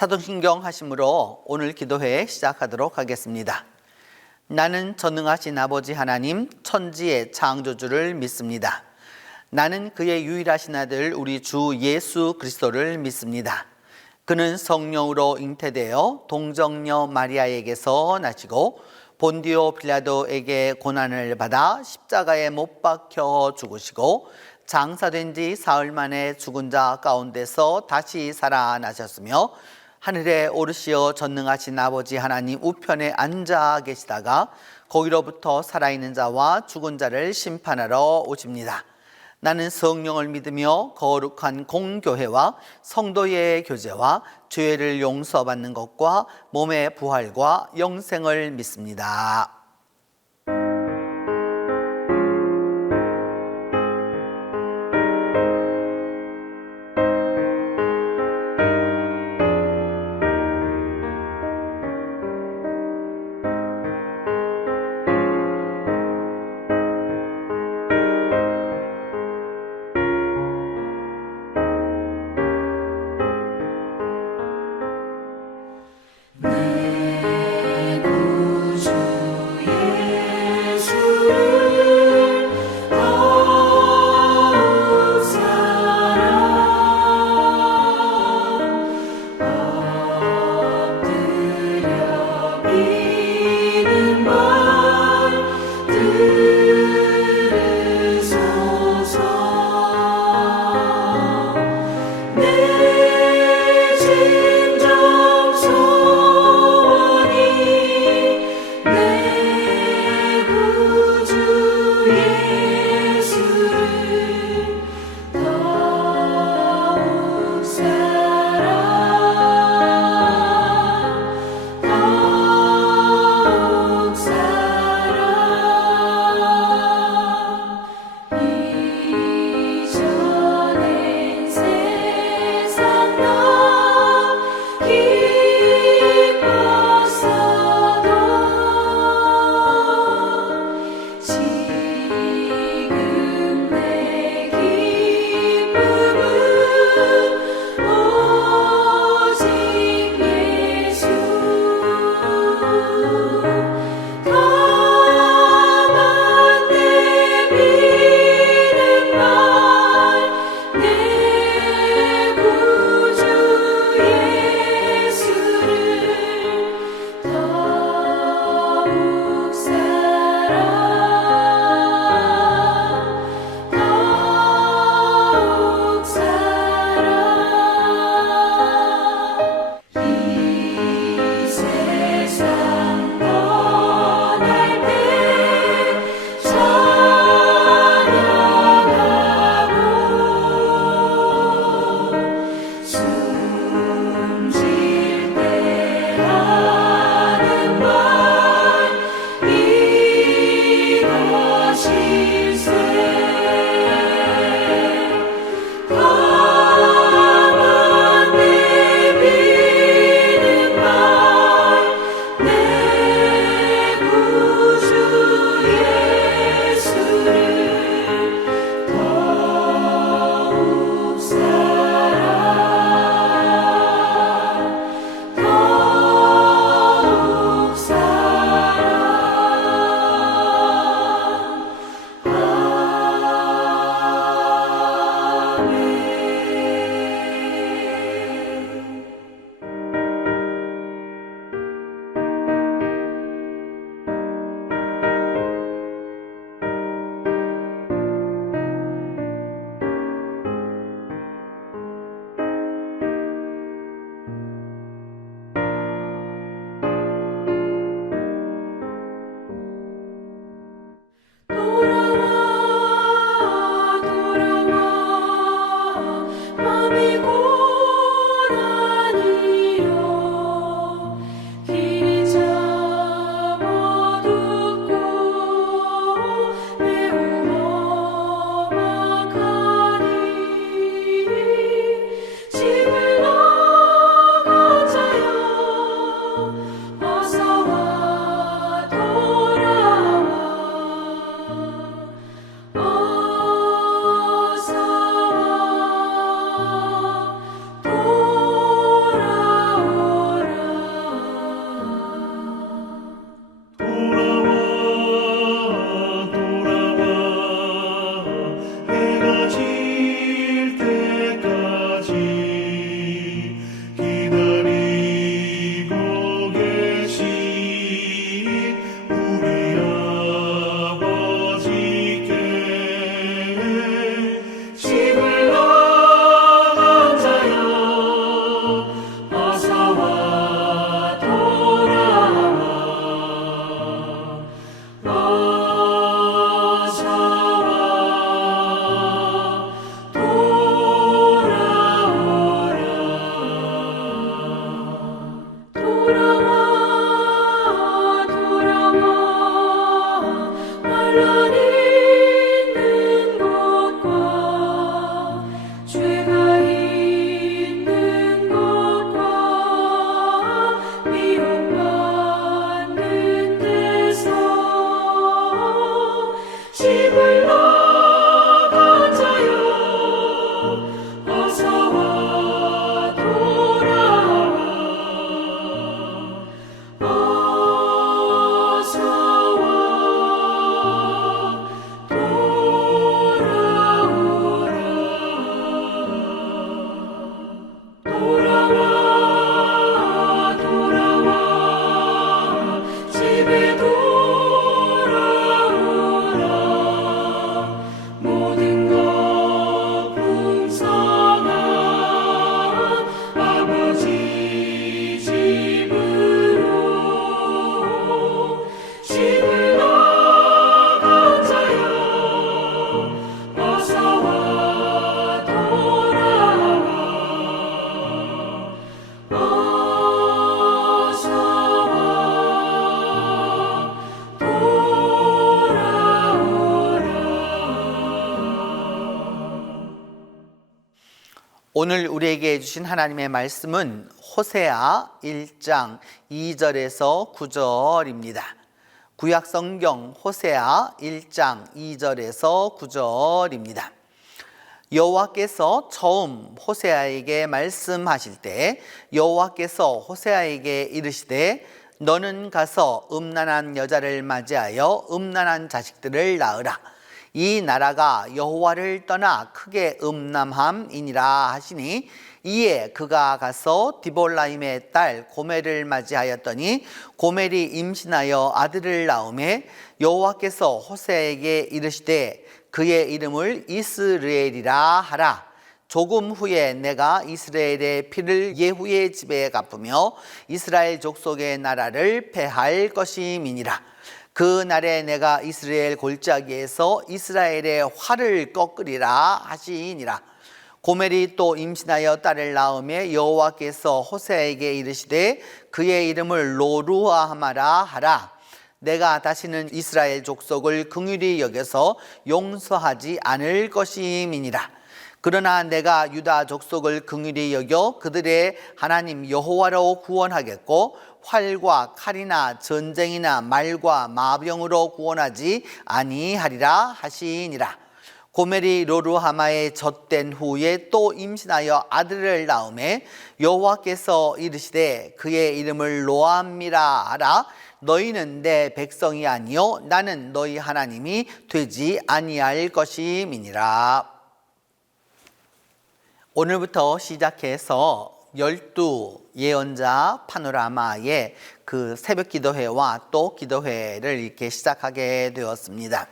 사도신경 하심으로 오늘 기도회 시작하도록 하겠습니다. 나는 전능하신 아버지 하나님 천지의 창조주를 믿습니다. 나는 그의 유일하신 아들 우리 주 예수 그리스도를 믿습니다. 그는 성령으로 잉태되어 동정녀 마리아에게서 나시고 본디오 빌라도에게 고난을 받아 십자가에 못 박혀 죽으시고 장사된 지 사흘 만에 죽은 자 가운데서 다시 살아나셨으며 하늘에 오르시어 전능하신 아버지 하나님 우편에 앉아 계시다가 거기로부터 살아있는 자와 죽은 자를 심판하러 오십니다. 나는 성령을 믿으며 거룩한 공교회와 성도의 교제와 죄를 용서받는 것과 몸의 부활과 영생을 믿습니다. 내 구주 오늘 우리에게 주신 하나님의 말씀은 호세아 1장 2절에서 9절입니다. 구약 성경 호세아 1장 2절에서 9절입니다. 여호와께서 처음 호세아에게 말씀하실 때 여호와께서 호세아에게 이르시되 너는 가서 음란한 여자를 맞이하여 음란한 자식들을 낳으라. 이 나라가 여호와를 떠나 크게 음란함이니라 하시니 이에 그가 가서 디볼라임의 딸 고멜을 맞이하였더니 고멜이 임신하여 아들을 낳음에 여호와께서 호세아에게 이르시되 그의 이름을 이스라엘이라 하라. 조금 후에 내가 이스라엘의 피를 예후의 집에 갚으며 이스라엘 족속의 나라를 패할 것임이니라. 그 날에 내가 이스라엘 골짜기에서 이스라엘의 활을 꺾으리라 하시니라. 고멜이 또 임신하여 딸을 낳음에 여호와께서 호세아에게 이르시되 그의 이름을 로루아하마라 하라. 내가 다시는 이스라엘 족속을 긍휼히 여겨서 용서하지 않을 것임이니라. 그러나 내가 유다 족속을 긍휼히 여겨 그들의 하나님 여호와로 구원하겠고 활과 칼이나 전쟁이나 말과 마병으로 구원하지 아니하리라 하시니라. 고멜이 로루하마에 젖된 후에 또 임신하여 아들을 낳음에 여호와께서 이르시되 그의 이름을 로암미라 하라. 너희는 내 백성이 아니요 나는 너희 하나님이 되지 아니할 것임이니라. 오늘부터 시작해서 12 예언자 파노라마의 그 새벽 기도회와 또 기도회를 이렇게 시작하게 되었습니다.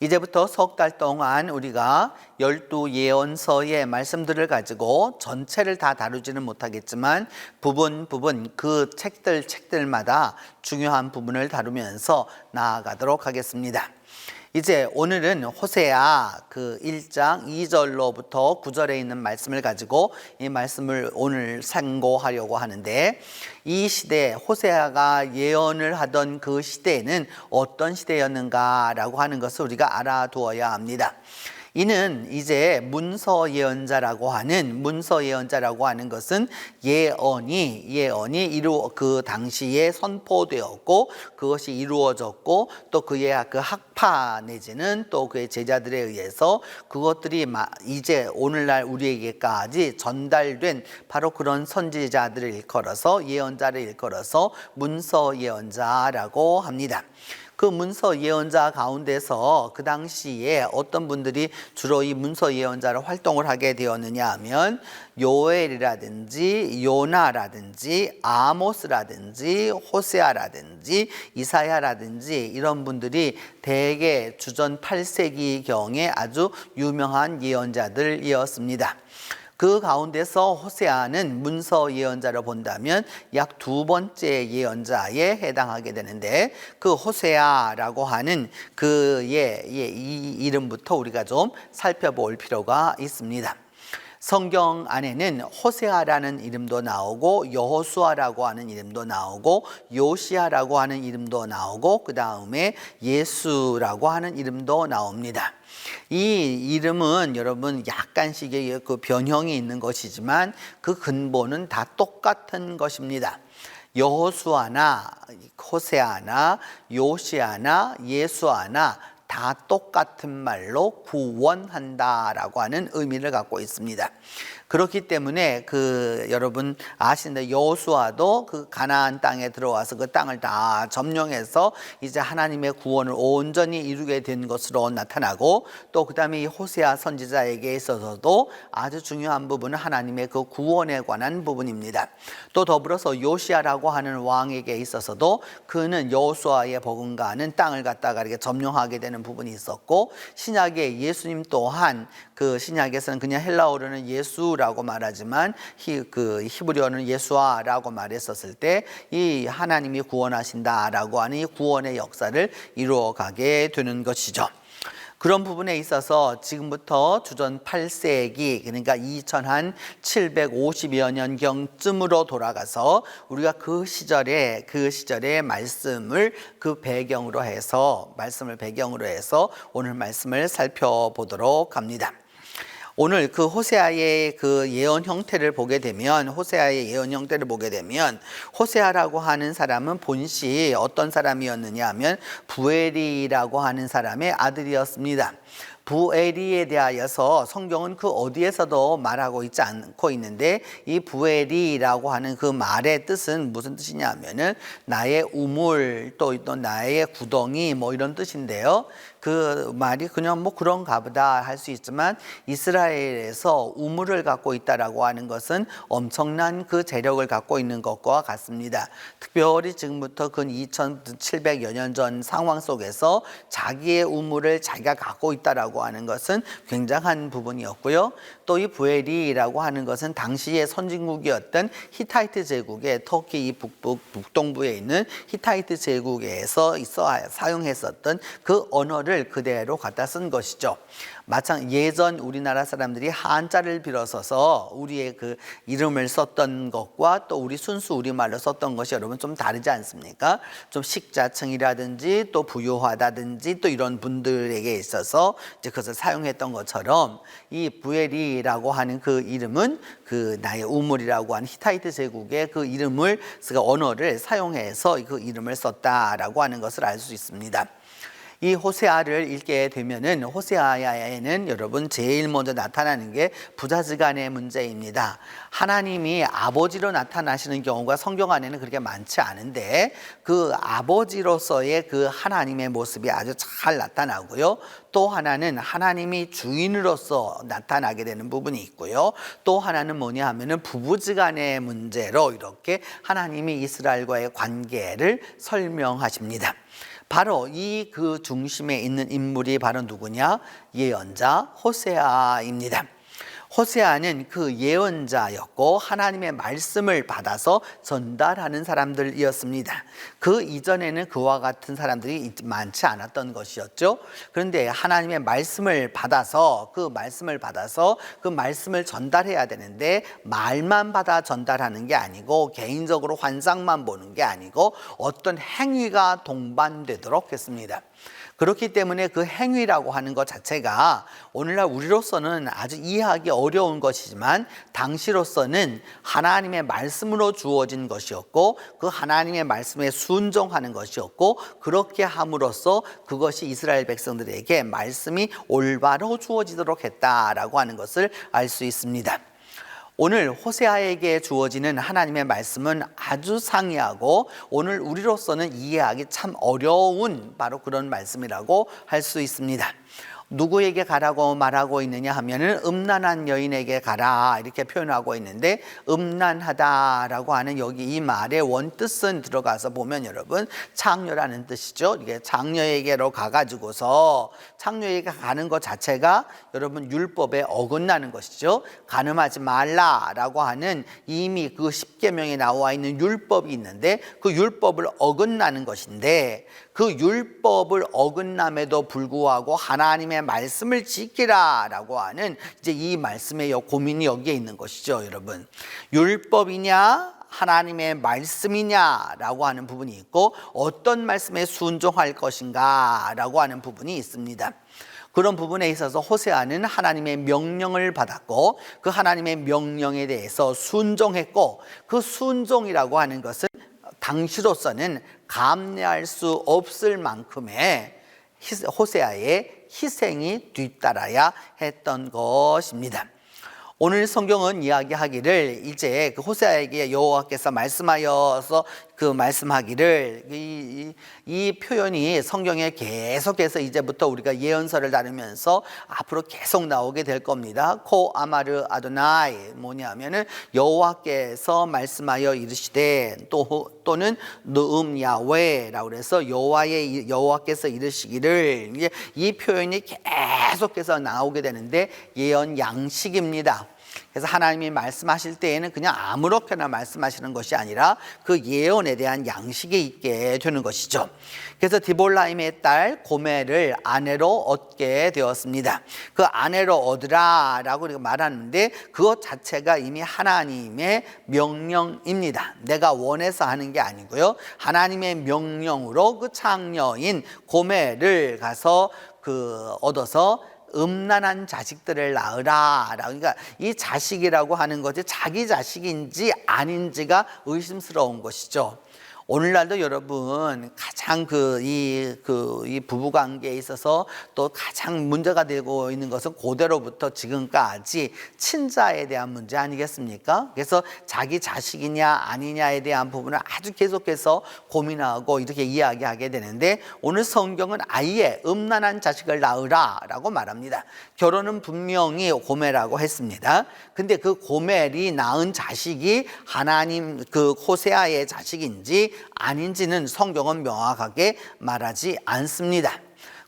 이제부터 석 달 동안 우리가 12 예언서의 말씀들을 가지고 전체를 다 다루지는 못하겠지만 부분 그 책들마다 중요한 부분을 다루면서 나아가도록 하겠습니다. 이제 오늘은 호세아 그 1장 2절로부터 9절에 있는 말씀을 가지고 이 말씀을 오늘 상고하려고 하는데, 이 시대 호세아가 예언을 하던 그 시대에는 어떤 시대였는가라고 하는 것을 우리가 알아두어야 합니다. 이는 이제 문서 예언자라고 하는 것은 예언이 그 당시에 선포되었고 그것이 이루어졌고 또 그의 그 학파 내지는 또 그의 제자들에 의해서 그것들이 이제 오늘날 우리에게까지 전달된 바로 그런 선지자들을 일컬어서 예언자를 일컬어서 문서 예언자라고 합니다. 그 문서 예언자 가운데서 그 당시에 어떤 분들이 주로 이 문서 예언자로 활동을 하게 되었느냐 하면 요엘이라든지 요나라든지 아모스라든지 호세아라든지 이사야라든지 이런 분들이 대개 주전 8세기경에 아주 유명한 예언자들이었습니다. 그 가운데서 호세아는 문서 예언자로 본다면 약 2번째 예언자에 해당하게 되는데, 그 호세아라고 하는 그의 이 이름부터 우리가 좀 살펴볼 필요가 있습니다. 성경 안에는 호세아라는 이름도 나오고 여호수아라고 하는 이름도 나오고 요시아라고 하는 이름도 나오고 그 다음에 예수라고 하는 이름도 나옵니다. 이 이름은 여러분 약간씩의 그 변형이 있는 것이지만 그 근본은 다 똑같은 것입니다. 여호수아나 호세아나 요시아나 예수아나 다 똑같은 말로 구원한다라고 하는 의미를 갖고 있습니다. 그렇기 때문에 여러분 아시는데 여호수아도 그 가나안 땅에 들어와서 그 땅을 다 점령해서 이제 하나님의 구원을 온전히 이루게 된 것으로 나타나고, 또 그 다음에 이 호세아 선지자에게 있어서도 아주 중요한 부분은 하나님의 그 구원에 관한 부분입니다. 또 더불어서 요시아라고 하는 왕에게 있어서도 그는 여호수아의 버금가는 땅을 갖다가 이렇게 점령하게 되는 부분이 있었고, 신약의 예수님 또한 그 신약에서는 그냥 헬라어로는 예수라고 말하지만 히브리어는 예수아라고 말했었을 때 이 하나님이 구원하신다라고 하는 이 구원의 역사를 이루어가게 되는 것이죠. 그런 부분에 있어서 지금부터 주전 8세기 그러니까 2750여 년경쯤으로 돌아가서 우리가 그 시절의 말씀을 배경으로 해서 오늘 말씀을 살펴보도록 합니다. 오늘 그 호세아의 그 예언 형태를 보게 되면 호세아라고 하는 사람은 본시 어떤 사람이었느냐 하면 부엘이라고 하는 사람의 아들이었습니다. 부엘이에 대하여서 성경은 그 어디에서도 말하고 있지 않고 있는데, 이 부엘이라고 하는 그 말의 뜻은 무슨 뜻이냐 하면은 나의 우물, 또 나의 구덩이 뭐 이런 뜻인데요. 그 말이 그냥 뭐 그런가 보다 할 수 있지만, 이스라엘에서 우물을 갖고 있다라고 하는 것은 엄청난 그 재력을 갖고 있는 것과 같습니다. 특별히 지금부터 근 2700여 년 전 상황 속에서 자기의 우물을 자기가 갖고 있다라고 하는 것은 굉장한 부분이었고요. 또 이 부엘이라고 하는 것은 당시의 선진국이었던 히타이트 제국의 터키 이 북동부에 있는 히타이트 제국에서 사용했었던 그 언어를 그대로 갖다 쓴 것이죠. 예전 우리나라 사람들이 한자를 빌어서서 우리의 그 이름을 썼던 것과 또 우리 순수 우리말로 썼던 것이 여러분 좀 다르지 않습니까? 좀 식자층이라든지 또 부유하다든지 또 이런 분들에게 있어서 이제 그것을 사용했던 것처럼, 이 부엘이라고 하는 그 이름은 그 나의 우물이라고 하는 히타이트 제국의 그 이름을, 언어를 사용해서 그 이름을 썼다라고 하는 것을 알 수 있습니다. 이 호세아를 읽게 되면은, 호세아에는 여러분 제일 먼저 나타나는 게 부자지간의 문제입니다. 하나님이 아버지로 나타나시는 경우가 성경 안에는 그렇게 많지 않은데, 그 아버지로서의 그 하나님의 모습이 아주 잘 나타나고요. 또 하나는 하나님이 주인으로서 나타나게 되는 부분이 있고요. 또 하나는 뭐냐 하면은 부부지간의 문제로 이렇게 하나님이 이스라엘과의 관계를 설명하십니다. 바로 이 그 중심에 있는 인물이 바로 누구냐? 예언자 호세아입니다. 호세아는 그 예언자였고 하나님의 말씀을 받아서 전달하는 사람들이었습니다. 그 이전에는 그와 같은 사람들이 많지 않았던 것이었죠. 그런데 하나님의 말씀을 받아서 그 말씀을 전달해야 되는데, 말만 받아 전달하는 게 아니고 개인적으로 환상만 보는 게 아니고 어떤 행위가 동반되도록 했습니다. 그렇기 때문에 그 행위라고 하는 것 자체가 오늘날 우리로서는 아주 이해하기 어려운 것이지만, 당시로서는 하나님의 말씀으로 주어진 것이었고 그 하나님의 말씀에 순종하는 것이었고, 그렇게 함으로써 그것이 이스라엘 백성들에게 말씀이 올바로 주어지도록 했다라고 하는 것을 알 수 있습니다. 오늘 호세아에게 주어지는 하나님의 말씀은 아주 상이하고 오늘 우리로서는 이해하기 참 어려운 바로 그런 말씀이라고 할 수 있습니다. 누구에게 가라고 말하고 있느냐 하면은 음란한 여인에게 가라 이렇게 표현하고 있는데, 음란하다라고 하는 여기 이 말의 원뜻은 들어가서 보면 여러분 창녀라는 뜻이죠. 이게 창녀에게로 가가지고서 창녀에게 가는 것 자체가 여러분 율법에 어긋나는 것이죠. 간음하지 말라라고 하는 이미 그 십계명에 나와 있는 율법이 있는데, 그 율법을 어긋나는 것인데, 그 율법을 어긋남에도 불구하고 하나님의 말씀을 지키라라고 하는 이제 이 말씀의 고민이 여기에 있는 것이죠. 여러분, 율법이냐 하나님의 말씀이냐라고 하는 부분이 있고, 어떤 말씀에 순종할 것인가라고 하는 부분이 있습니다. 그런 부분에 있어서 호세아는 하나님의 명령을 받았고 그 하나님의 명령에 대해서 순종했고, 그 순종이라고 하는 것은 당시로서는 감내할 수 없을 만큼의 호세아의 희생이 뒤따라야 했던 것입니다. 오늘 성경은 이야기하기를, 이제 그 호세아에게 여호와께서 말씀하여서 그 말씀하기를, 이 표현이 성경에 계속해서 이제부터 우리가 예언서를 다루면서 앞으로 계속 나오게 될 겁니다. 코 아마르 아도나이, 뭐냐면은 여호와께서 말씀하여 이르시되, 또는 느음 야훼라고 그래서 여호와께서 이르시기를, 이 표현이 계속해서 나오게 되는데 예언 양식입니다. 그래서 하나님이 말씀하실 때에는 그냥 아무렇게나 말씀하시는 것이 아니라 그 예언에 대한 양식이 있게 되는 것이죠. 그래서 디볼라임의 딸 고멜을 아내로 얻게 되었습니다. 그 아내로 얻으라라고 말하는데, 그것 자체가 이미 하나님의 명령입니다. 내가 원해서 하는 게 아니고요, 하나님의 명령으로 그 창녀인 고멜을 가서 얻어서 음란한 자식들을 낳으라. 그러니까 이 자식이라고 하는 것이 자기 자식인지 아닌지가 의심스러운 것이죠. 오늘날도 여러분 가장 이 부부 관계에 있어서 또 가장 문제가 되고 있는 것은 고대로부터 지금까지 친자에 대한 문제 아니겠습니까? 그래서 자기 자식이냐 아니냐에 대한 부분을 아주 계속해서 고민하고 이렇게 이야기하게 되는데, 오늘 성경은 아예 음란한 자식을 낳으라 라고 말합니다. 결혼은 분명히 고멜하고 했습니다. 근데 그 고멜이 낳은 자식이 하나님 그 호세아의 자식인지 아닌지는 성경은 명확하게 말하지 않습니다.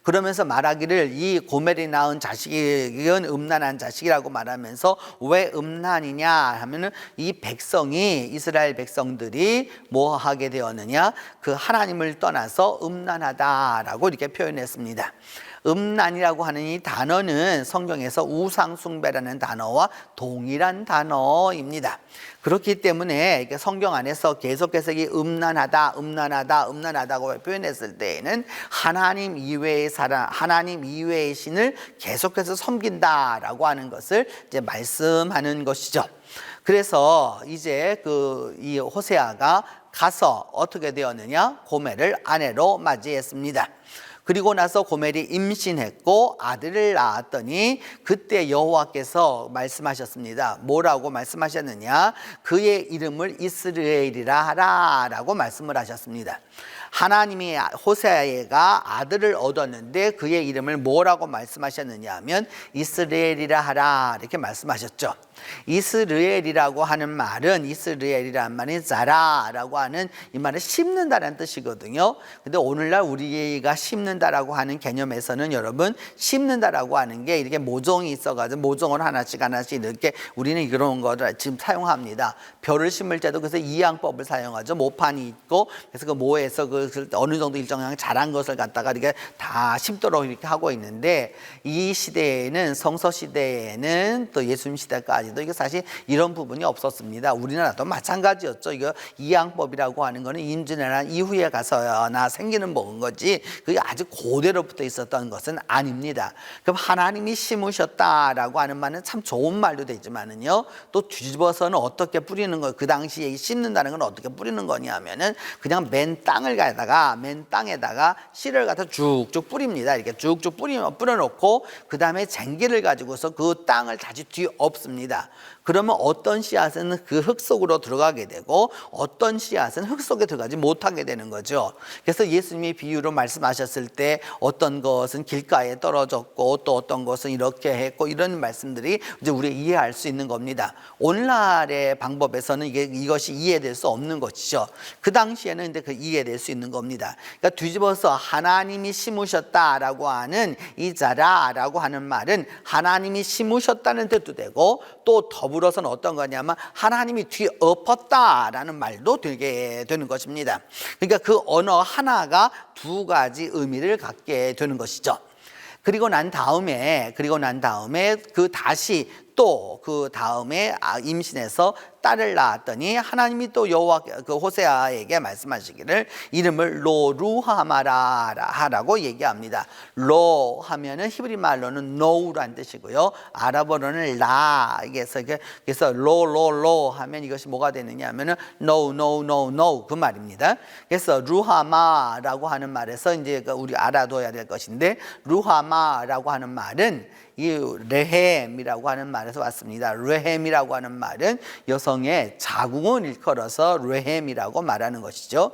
그러면서 말하기를 이 고멜이 낳은 자식은 음란한 자식이라고 말하면서 왜 음란이냐 하면은 이 백성이, 이스라엘 백성들이 뭐 하게 되었느냐, 그 하나님을 떠나서 음란하다라고 이렇게 표현했습니다. 음란이라고 하는 이 단어는 성경에서 우상숭배라는 단어와 동일한 단어입니다. 그렇기 때문에 성경 안에서 계속해서 이 음란하다고 표현했을 때에는 하나님 이외의 사람, 하나님 이외의 신을 계속해서 섬긴다라고 하는 것을 이제 말씀하는 것이죠. 그래서 이제 이 호세아가 가서 어떻게 되었느냐, 고멜을 아내로 맞이했습니다. 그리고 나서 고멜이 임신했고 아들을 낳았더니 그때 여호와께서 말씀하셨습니다. 뭐라고 말씀하셨느냐, 그의 이름을 이스라엘이라 하라 라고 말씀을 하셨습니다. 하나님이 호세아가 아들을 얻었는데 그의 이름을 뭐라고 말씀하셨느냐 하면 이스라엘이라 하라 이렇게 말씀하셨죠. 이스라엘이라고 하는 말은, 이스라엘이라는 말이 자라라고 하는 이 말은 심는다는 뜻이거든요. 근데 오늘날 우리가 심는다라고 하는 개념에서는 여러분, 심는다라고 하는 게 이렇게 모종이 있어가지고 모종을 하나씩 이렇게 우리는 이런 거를 지금 사용합니다. 벼를 심을 때도 그래서 이양법을 사용하죠. 모판이 있고 그래서 그 모에서 어느 정도 일정량 자란 것을 갖다가 이렇게 다 심도록 이렇게 하고 있는데, 이 시대에는, 성서 시대에는 또 예수님 시대까지도 이게 사실 이런 부분이 없었습니다. 우리나라도 마찬가지였죠. 이거 이양법이라고 하는 거는 임진왜란 이후에 가서나 생기는 먹은 거지, 그게 아주 고대로부터 있었던 것은 아닙니다. 그럼 하나님이 심으셨다라고 하는 말은 참 좋은 말도 되지만은요, 또 뒤집어서는 어떻게 뿌리는 거, 그 당시에 심는다는 건 어떻게 뿌리는 거냐면은 그냥 맨 땅에다가 씨를 갖다 쭉쭉 뿌립니다. 이렇게 쭉쭉 뿌려놓고 그 다음에 쟁기를 가지고서 그 땅을 다시 뒤엎습니다. 그러면 어떤 씨앗은 그 흙 속으로 들어가게 되고 어떤 씨앗은 흙 속에 들어가지 못하게 되는 거죠. 그래서 예수님이 비유로 말씀하셨을 때 어떤 것은 길가에 떨어졌고 또 어떤 것은 이렇게 했고, 이런 말씀들이 이제 우리가 이해할 수 있는 겁니다. 오늘날의 방법에서는 이것이 이해될 수 없는 것이죠. 그 당시에는 근데 이해될 수 있는 겁니다. 그러니까 뒤집어서 하나님이 심으셨다라고 하는 이 자라라고 하는 말은 하나님이 심으셨다는 뜻도 되고, 또 더불어서는 어떤 거냐면 하나님이 뒤엎었다라는 말도 되게 되는 것입니다. 그러니까 그 언어 하나가 두 가지 의미를 갖게 되는 것이죠. 그리고 난 다음에 다시 또 그 다음에 임신해서 딸을 낳았더니 하나님이 또 호세아에게 말씀하시기를 이름을 로루하마라 하라고 얘기합니다. 로 하면은 히브리 말로는 노우란 뜻이고요. 아랍어로는 라. 그래서 로 하면 이것이 뭐가 되느냐 하면은 no 그 말입니다. 그래서 루하마라고 하는 말에서 이제 우리 알아둬야 될 것인데, 루하마라고 하는 말은 이 레헴이라고 하는 말에서 왔습니다. 레헴이라고 하는 말은 여성의 자궁을 일컬어서 레헴이라고 말하는 것이죠.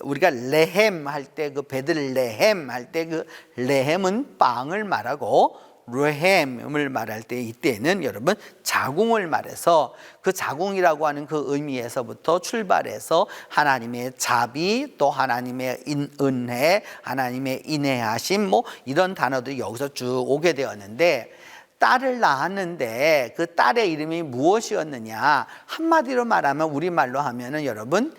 우리가 레헴 할 때, 베들레헴 할 때 레헴은 빵을 말하고, 레헴을 말할 때 이때는 여러분 자궁을 말해서 그 자궁이라고 하는 그 의미에서부터 출발해서 하나님의 자비, 또 하나님의 은혜, 하나님의 인애하심, 이런 단어들이 여기서 쭉 오게 되었는데, 딸을 낳았는데 그 딸의 이름이 무엇이었느냐, 한마디로 말하면, 우리말로 하면은 여러분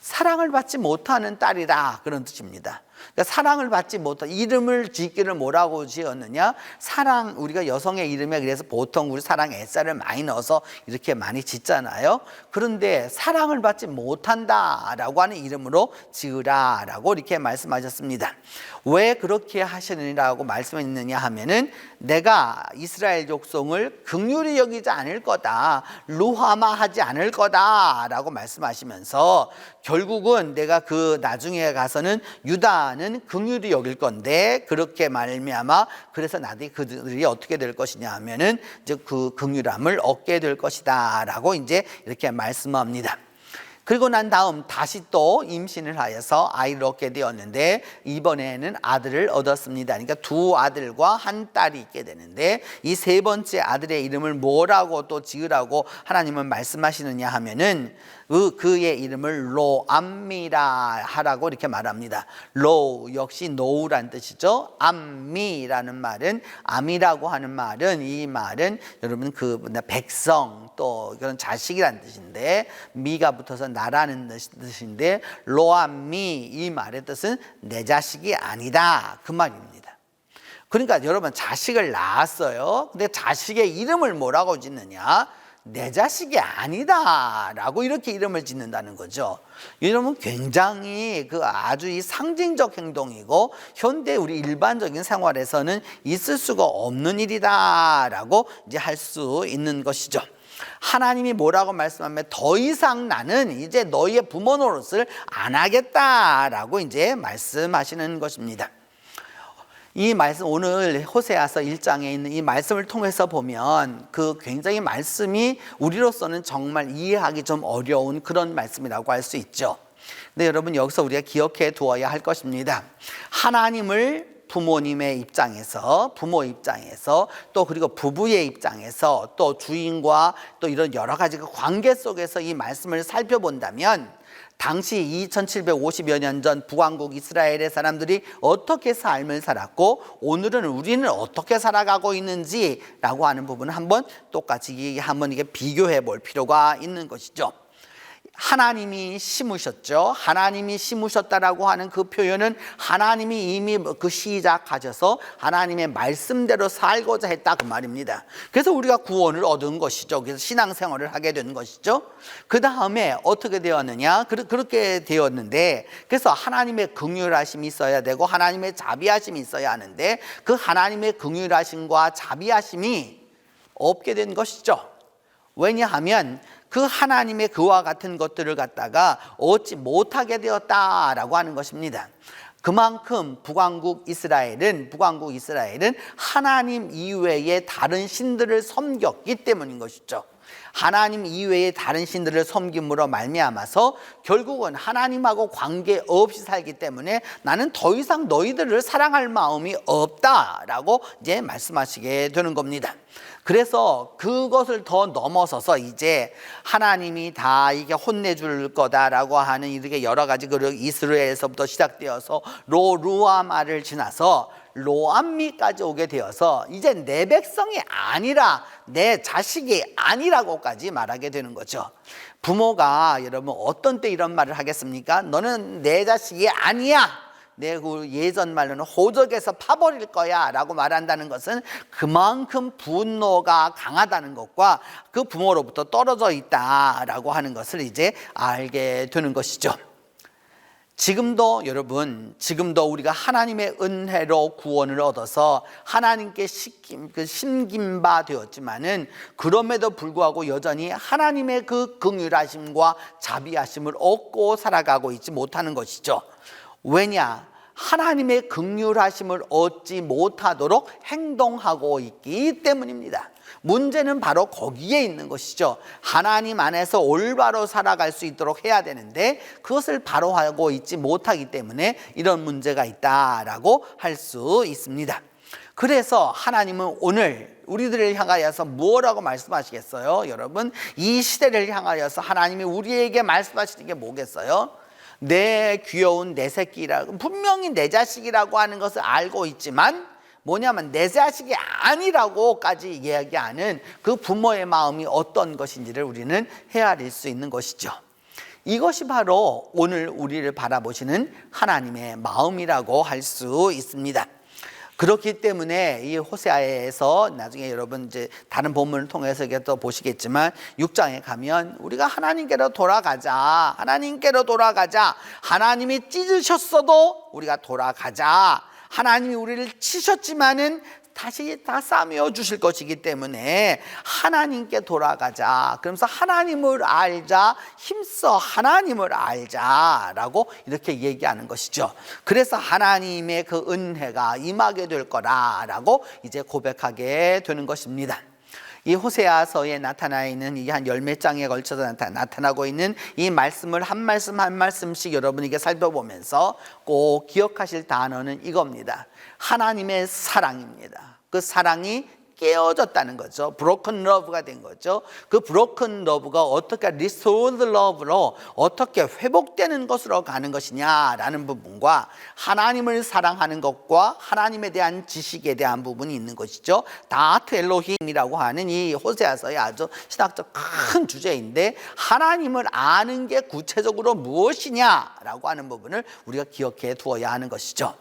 사랑을 받지 못하는 딸이다, 그런 뜻입니다. 그러니까 사랑을 받지 못한 이름을 짓기를 뭐라고 지었느냐? 사랑, 우리가 여성의 이름에 그래서 보통 우리 사랑 애자를 많이 넣어서 이렇게 많이 짓잖아요. 그런데 사랑을 받지 못한다라고 하는 이름으로 지으라라고 이렇게 말씀하셨습니다. 왜 그렇게 하시느냐고 말씀했느냐 하면은 내가 이스라엘 족속을 긍휼히 여기지 않을 거다, 루하마하지 않을 거다라고 말씀하시면서 결국은 내가 그 나중에 가서는 유다는 긍휼히 여길 건데 그렇게 말미암아 그래서 나중에 그들이 어떻게 될 것이냐 하면은 이제 그 긍휼함을 얻게 될 것이다라고 이제 이렇게 말씀합니다. 그리고 난 다음 다시 또 임신을 하여서 아이를 얻게 되었는데 이번에는 아들을 얻었습니다. 그러니까 두 아들과 한 딸이 있게 되는데 이 세 번째 아들의 이름을 뭐라고 또 지으라고 하나님은 말씀하시느냐 하면은 그의 이름을 로암미라 하라고 이렇게 말합니다. 로 역시 노우란 뜻이죠. 암미라는 말은, 암이라고 하는 말은, 이 말은 여러분 그 백성 또 그런 자식이란 뜻인데, 미가 붙어서 나라는 뜻인데, 로암미 이 말의 뜻은 내 자식이 아니다 그 말입니다. 그러니까 여러분 자식을 낳았어요. 근데 자식의 이름을 뭐라고 짓느냐? 내 자식이 아니다 라고 이렇게 이름을 짓는다는 거죠. 이러면 굉장히 그 아주 이 상징적 행동이고 현대 우리 일반적인 생활에서는 있을 수가 없는 일이다 라고 이제 할 수 있는 것이죠. 하나님이 뭐라고 말씀하면 더 이상 나는 이제 너희의 부모 노릇을 안 하겠다라고 이제 말씀하시는 것입니다. 이 말씀, 오늘 호세아서 1장에 있는 이 말씀을 통해서 보면 그 굉장히 말씀이 우리로서는 정말 이해하기 좀 어려운 그런 말씀이라고 할 수 있죠. 근데 여러분 여기서 우리가 기억해 두어야 할 것입니다. 하나님을 부모님의 입장에서, 부모 입장에서, 또 그리고 부부의 입장에서, 또 주인과 또 이런 여러 가지 그 관계 속에서 이 말씀을 살펴본다면 당시 2750여 년 전 북왕국 이스라엘의 사람들이 어떻게 삶을 살았고 오늘은 우리는 어떻게 살아가고 있는지라고 하는 부분을 한번 똑같이 한번 이게 비교해 볼 필요가 있는 것이죠. 하나님이 심으셨죠. 하나님이 심으셨다라고 하는 그 표현은 하나님이 이미 그 시작하셔서 하나님의 말씀대로 살고자 했다 그 말입니다. 그래서 우리가 구원을 얻은 것이죠. 그래서 신앙생활을 하게 된 것이죠. 그 다음에 어떻게 되었느냐? 그렇게 되었는데, 그래서 하나님의 긍휼하심이 있어야 되고 하나님의 자비하심이 있어야 하는데 그 하나님의 긍휼하심과 자비하심이 없게 된 것이죠. 왜냐하면 그 하나님의 그와 같은 것들을 갖다가 얻지 못하게 되었다라고 하는 것입니다. 그만큼 북왕국 이스라엘은 하나님 이외의 다른 신들을 섬겼기 때문인 것이죠. 하나님 이외의 다른 신들을 섬김으로 말미암아서 결국은 하나님하고 관계없이 살기 때문에 나는 더 이상 너희들을 사랑할 마음이 없다라고 이제 말씀하시게 되는 겁니다. 그래서 그것을 더 넘어서서 이제 하나님이 다 이게 혼내줄 거다라고 하는 이렇게 여러 가지 그 이스라엘에서부터 시작되어서 루아마를 지나서 로암미까지 오게 되어서 이제 내 백성이 아니라 내 자식이 아니라고까지 말하게 되는 거죠. 부모가 여러분 어떤 때 이런 말을 하겠습니까? 너는 내 자식이 아니야. 내 그 예전 말로는 호적에서 파버릴 거야 라고 말한다는 것은 그만큼 분노가 강하다는 것과 그 부모로부터 떨어져 있다라고 하는 것을 이제 알게 되는 것이죠. 지금도 여러분, 지금도 우리가 하나님의 은혜로 구원을 얻어서 하나님께 심김바 되었지만은 그럼에도 불구하고 여전히 하나님의 그 긍휼하심과 자비하심을 얻고 살아가고 있지 못하는 것이죠. 왜냐? 하나님의 긍휼하심을 얻지 못하도록 행동하고 있기 때문입니다. 문제는 바로 거기에 있는 것이죠. 하나님 안에서 올바로 살아갈 수 있도록 해야 되는데 그것을 바로 하고 있지 못하기 때문에 이런 문제가 있다라고 할 수 있습니다. 그래서 하나님은 오늘 우리들을 향하여서 뭐라고 말씀하시겠어요? 여러분, 이 시대를 향하여서 하나님이 우리에게 말씀하시는 게 뭐겠어요? 내 귀여운 내 새끼라고, 분명히 내 자식이라고 하는 것을 알고 있지만 뭐냐면 내 자식이 아니라고까지 이야기하는 그 부모의 마음이 어떤 것인지를 우리는 헤아릴 수 있는 것이죠. 이것이 바로 오늘 우리를 바라보시는 하나님의 마음이라고 할 수 있습니다. 그렇기 때문에 이 호세아에서 나중에 여러분 이제 다른 본문을 통해서 또 보시겠지만 6장에 가면 우리가 하나님께로 돌아가자, 하나님께로 돌아가자, 하나님이 찢으셨어도 우리가 돌아가자, 하나님이 우리를 치셨지만은 다시 다 싸매어 주실 것이기 때문에 하나님께 돌아가자, 그러면서 하나님을 알자, 힘써 하나님을 알자라고 이렇게 얘기하는 것이죠. 그래서 하나님의 그 은혜가 임하게 될 거라라고 이제 고백하게 되는 것입니다. 이 호세아서에 나타나 있는 이게 한 열 몇 장에 걸쳐서 나타나고 있는 이 말씀을 한 말씀 한 말씀씩 여러분에게 살펴보면서 꼭 기억하실 단어는 이겁니다. 하나님의 사랑입니다. 그 사랑이 깨어졌다는 거죠. broken love가 된 거죠. 그 broken love가 어떻게 restored love로 어떻게 회복되는 것으로 가는 것이냐라는 부분과 하나님을 사랑하는 것과 하나님에 대한 지식에 대한 부분이 있는 것이죠. 다트 엘로힘이라고 하는 이 호세아서의 아주 신학적 큰 주제인데, 하나님을 아는 게 구체적으로 무엇이냐라고 하는 부분을 우리가 기억해 두어야 하는 것이죠.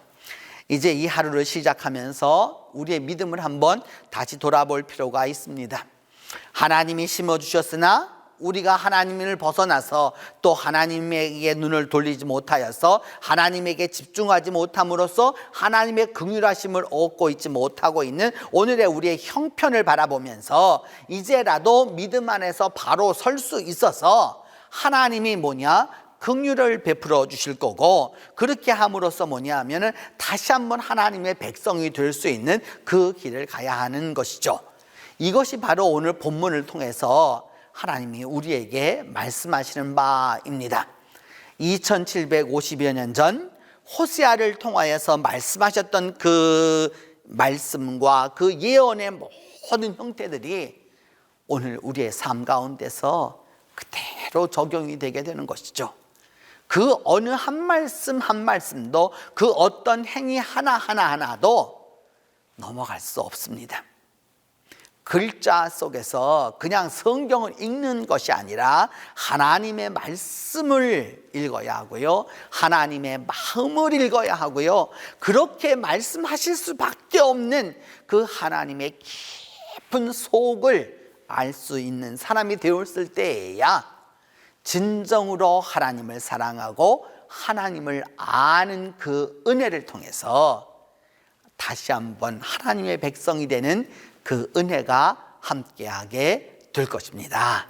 이제 이 하루를 시작하면서 우리의 믿음을 한번 다시 돌아볼 필요가 있습니다. 하나님이 심어주셨으나 우리가 하나님을 벗어나서 또 하나님에게 눈을 돌리지 못하여서 하나님에게 집중하지 못함으로써 하나님의 긍휼하심을 얻고 있지 못하고 있는 오늘의 우리의 형편을 바라보면서 이제라도 믿음 안에서 바로 설 수 있어서 하나님이 뭐냐? 긍휼을 베풀어 주실 거고, 그렇게 함으로써 뭐냐 하면은 다시 한번 하나님의 백성이 될 수 있는 그 길을 가야 하는 것이죠. 이것이 바로 오늘 본문을 통해서 하나님이 우리에게 말씀하시는 바입니다. 2750여 년 전 호세아를 통하여서 말씀하셨던 그 말씀과 그 예언의 모든 형태들이 오늘 우리의 삶 가운데서 그대로 적용이 되게 되는 것이죠. 그 어느 한 말씀 한 말씀도, 그 어떤 행위 하나도 넘어갈 수 없습니다. 글자 속에서 그냥 성경을 읽는 것이 아니라 하나님의 말씀을 읽어야 하고요, 하나님의 마음을 읽어야 하고요, 그렇게 말씀하실 수밖에 없는 그 하나님의 깊은 속을 알 수 있는 사람이 되었을 때에야 진정으로 하나님을 사랑하고 하나님을 아는 그 은혜를 통해서 다시 한번 하나님의 백성이 되는 그 은혜가 함께하게 될 것입니다.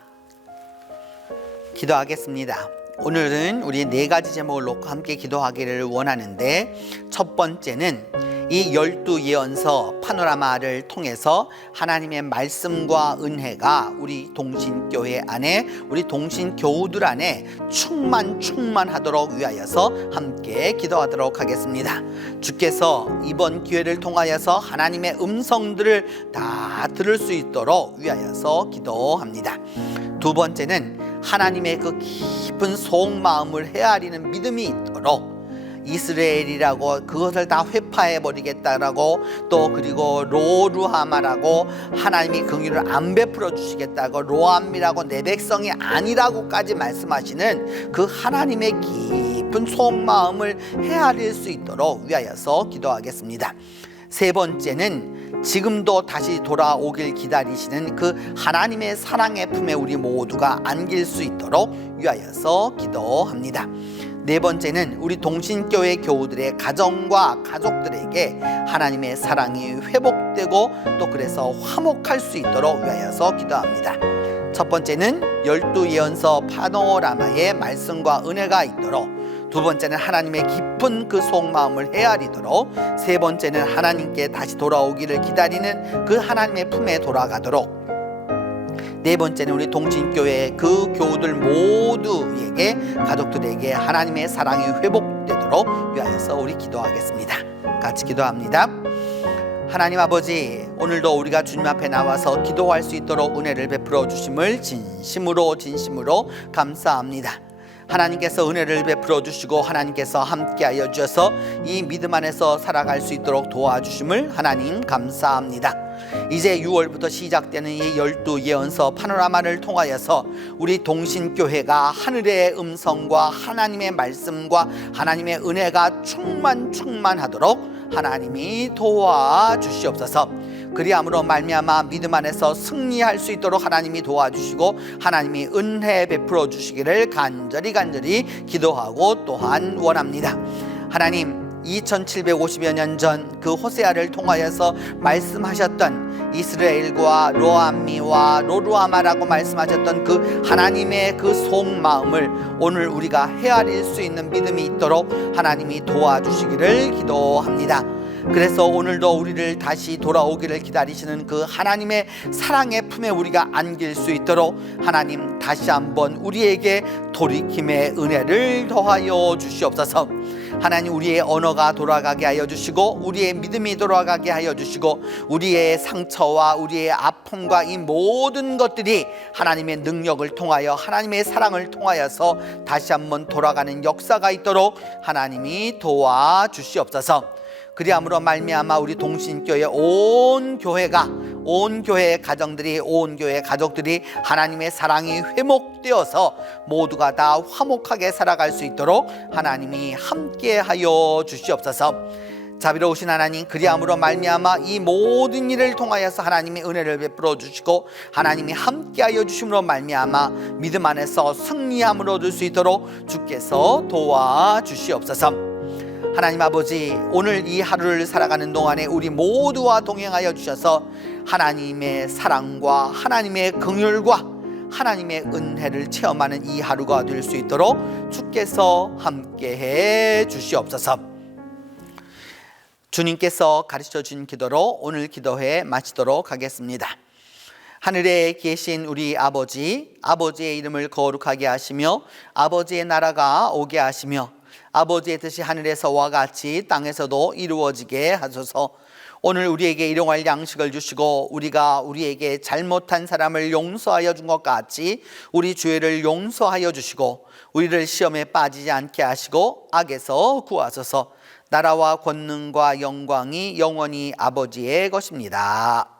기도하겠습니다. 오늘은 우리 4가지 제목을 놓고 함께 기도하기를 원하는데, 첫 번째는 이 12예언서 파노라마를 통해서 하나님의 말씀과 은혜가 우리 동신교회 안에, 우리 동신교우들 안에 충만하도록 위하여서 함께 기도하도록 하겠습니다. 주께서 이번 기회를 통하여서 하나님의 음성들을 다 들을 수 있도록 위하여서 기도합니다. 두 번째는 하나님의 그 깊은 속마음을 헤아리는 믿음이 있도록 이스라엘이라고 그것을 다 회파해 버리겠다라고, 또 그리고 로루하마라고 하나님이 긍휼을 안 베풀어 주시겠다고, 로암이라고 내 백성이 아니라고까지 말씀하시는 그 하나님의 깊은 속마음을 헤아릴 수 있도록 위하여서 기도하겠습니다. 세 번째는 지금도 다시 돌아오길 기다리시는 그 하나님의 사랑의 품에 우리 모두가 안길 수 있도록 위하여서 기도합니다. 네 번째는 우리 동신교회 교우들의 가정과 가족들에게 하나님의 사랑이 회복되고 또 그래서 화목할 수 있도록 위하여서 기도합니다. 첫 번째는 12예언서 파노라마의 말씀과 은혜가 있도록, 두 번째는 하나님의 깊은 그 속마음을 헤아리도록, 세 번째는 하나님께 다시 돌아오기를 기다리는 그 하나님의 품에 돌아가도록, 네 번째는 우리 동신교회 그 교우들 모두에게, 가족들에게 하나님의 사랑이 회복되도록 위하여서 우리 기도하겠습니다. 같이 기도합니다. 하나님 아버지, 오늘도 우리가 주님 앞에 나와서 기도할 수 있도록 은혜를 베풀어 주심을 진심으로 감사합니다. 하나님께서 은혜를 베풀어 주시고 하나님께서 함께하여 주셔서 이 믿음 안에서 살아갈 수 있도록 도와주심을 하나님 감사합니다. 이제 6월부터 시작되는 이 12예언서 파노라마를 통하여서 우리 동신교회가 하늘의 음성과 하나님의 말씀과 하나님의 은혜가 충만하도록 하나님이 도와주시옵소서. 그리함으로 말미암아 믿음 안에서 승리할 수 있도록 하나님이 도와주시고 하나님이 은혜 베풀어 주시기를 간절히 기도하고 또한 원합니다. 하나님, 2750여 년 전 그 호세아를 통하여서 말씀하셨던 이스라엘과 로암미와 로루아마라고 말씀하셨던 그 하나님의 그 속마음을 오늘 우리가 헤아릴 수 있는 믿음이 있도록 하나님이 도와주시기를 기도합니다. 그래서 오늘도 우리를 다시 돌아오기를 기다리시는 그 하나님의 사랑의 품에 우리가 안길 수 있도록 하나님 다시 한번 우리에게 돌이킴의 은혜를 더하여 주시옵소서. 하나님, 우리의 언어가 돌아가게 하여 주시고 우리의 믿음이 돌아가게 하여 주시고 우리의 상처와 우리의 아픔과 이 모든 것들이 하나님의 능력을 통하여 하나님의 사랑을 통하여서 다시 한번 돌아가는 역사가 있도록 하나님이 도와주시옵소서. 그리함으로 말미암아 우리 동신교회 온 교회 가정들이, 온 교회 가족들이 하나님의 사랑이 회복되어서 모두가 다 화목하게 살아갈 수 있도록 하나님이 함께하여 주시옵소서. 자비로우신 하나님, 그리함으로 말미암아 이 모든 일을 통하여서 하나님의 은혜를 베풀어 주시고 하나님이 함께하여 주심으로 말미암아 믿음 안에서 승리함을 얻을 수 있도록 주께서 도와주시옵소서. 하나님 아버지, 오늘 이 하루를 살아가는 동안에 우리 모두와 동행하여 주셔서 하나님의 사랑과 하나님의 긍휼과 하나님의 은혜를 체험하는 이 하루가 될 수 있도록 주께서 함께해 주시옵소서. 주님께서 가르쳐 준 기도로 오늘 기도회 마치도록 하겠습니다. 하늘에 계신 우리 아버지, 아버지의 이름을 거룩하게 하시며 아버지의 나라가 오게 하시며 아버지의 뜻이 하늘에서와 같이 땅에서도 이루어지게 하소서. 오늘 우리에게 일용할 양식을 주시고 우리가 우리에게 잘못한 사람을 용서하여 준 것 같이 우리 죄를 용서하여 주시고 우리를 시험에 빠지지 않게 하시고 악에서 구하소서. 나라와 권능과 영광이 영원히 아버지의 것입니다.